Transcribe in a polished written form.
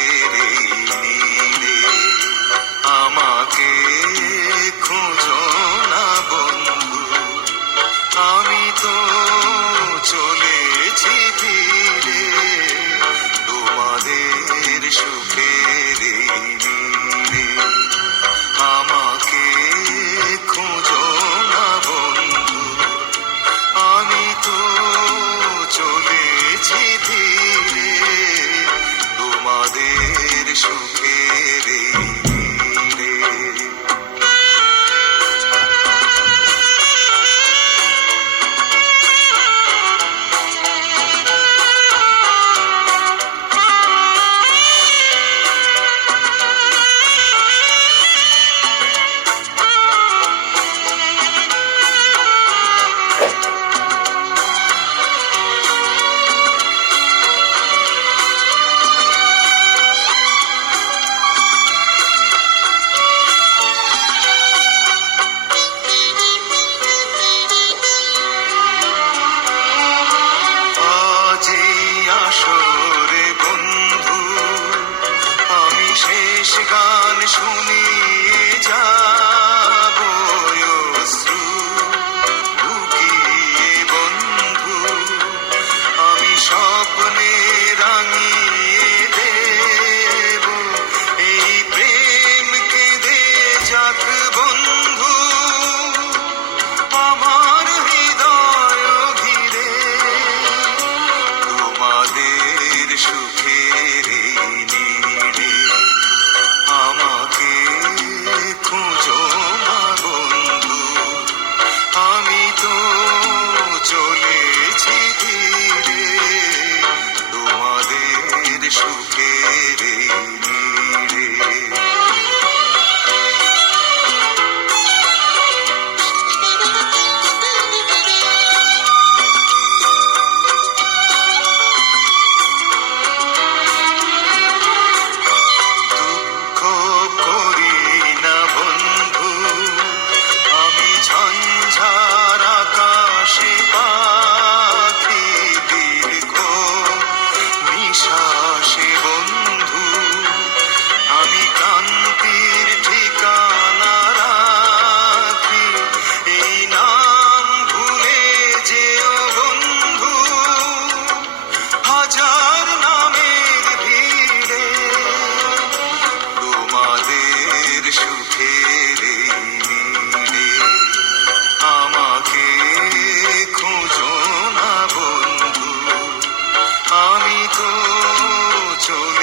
সুখের এই নীড়ে। আমাকে খোঁজো না বন্ধু, আমি তো চলেছি ফিরে তোমাদের সুখের এই নীড়ে। আমাকে খোঁজো না বন্ধু, আমি তো চলেছি ধীরে তোমাদের সুখের এই নীড়ে। আসরে বন্ধু আমি শেষ গান শুনিয়ে যাব অশ্রু লুকিয়ে বন্ধু, আমি স্বপ্নে রাঙিয়ে দেব এই প্রেম কেঁদে যাক বন্ধু আমার হৃদয় ঘিরে তোমাদের সুখের এই নীড়ে। আমাকে খোঁজো না বন্ধু, আমি তো চলেছি ধীরে তোমাদের সুখের এই নীড়ে। ঝঞ্ঝার আকাশে পাখি দীর্ঘ নিঃশ্বাসে বন্ধু, আমি কান্তির ঠিকানা রাখি এই নাম ভুলে যেও বন্ধু হাজার নামের ভিড়ে তোমাদের সুখের এই নীড়ে। আমাকে খোঁজো না বন্ধু, আমি তো চলে